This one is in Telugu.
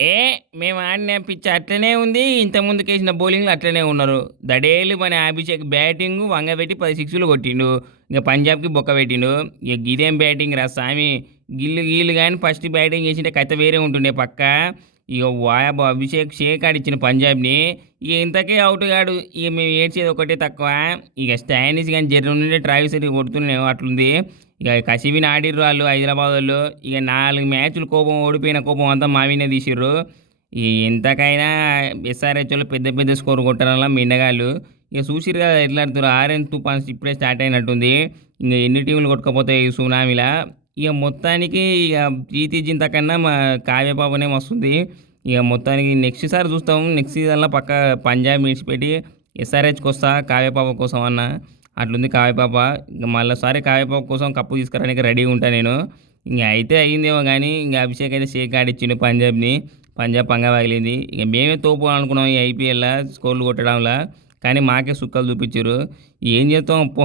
ఏ మేము ఆడిన పిచ్ అట్లనే ఉంది. ఇంత ముందుకు వేసిన బౌలింగ్లు అట్లనే ఉన్నారు. దడేలు మన అభిషేక్ బ్యాటింగ్ వంగబెట్టి పది సిక్స్లు కొట్టిండు. ఇంకా పంజాబ్కి బొక్క పెట్టిండు. ఇక ఇదేం బ్యాటింగ్ రా స్వామి గిల్లు గీళ్ళు కానీ ఫస్ట్ బ్యాటింగ్ చేసింటే కథ వేరే ఉంటుండే పక్క. ఇక వాయబో అభిషేక్ షేక్ ఆడిచ్చిన పంజాబ్ని ఇక ఇంతకే అవుట్ కాడు. ఇక మేము ఏడ్చేది ఒకటే తక్కువ. ఇక స్టాండిస్ కానీ జర్రు నుండి ట్రావెల్స్ కొడుతున్నాయి అట్లుంది. ఇక కసిబిని ఆడిర్రు వాళ్ళు హైదరాబాద్ వాళ్ళు. ఇక నాలుగు మ్యాచ్లు కోపం ఓడిపోయిన కోపం అంతా మావినే తీసిర్రు. ఇక ఎంతకైనా ఎస్ఆర్హెచ్ వాళ్ళు పెద్ద పెద్ద స్కోర్ కొట్టడంలో మిండగాళ్ళు ఇక చూసిరు కదా ఎట్లా ఆడుతారు ఆర్ఎన్ తుఫాన్స్ ఇప్పుడే స్టార్ట్ అయినట్టుంది. ఇంకా ఎన్ని టీంలు కొట్టుకపోతాయి ఈ సునామీలా? ఇక మొత్తానికి ఇక ప్రీతి జింత కన్నా మా కావ్యపాపనే వస్తుంది ఇక మొత్తానికి నెక్స్ట్ సారి చూస్తాం. నెక్స్ట్ సీజన్లో పక్క పంజాబ్ విడిచిపెట్టి ఎస్ఆర్హెచ్కి వస్తా కావ్యపాప కోసం అన్న. అట్లుంది కావ్యపాప. ఇంకా మళ్ళీసారి కావ్యపాప కోసం కప్పు తీసుకురానికి రెడీగా ఉంటా నేను. ఇంక అయితే అయ్యిందేమో కానీ ఇంకా అభిషేక్ అయితే షేక్ ఆడిచ్చిండు పంజాబ్ని. పంజాబ్ పంగా పగిలింది. ఇక మేమే తోపు అనుకున్నాం ఈ ఐపీఎల్లో స్కోర్లు కొట్టడంలో. కానీ మాకే సుక్కలు చూపించారు ఏం చేస్తాం పో.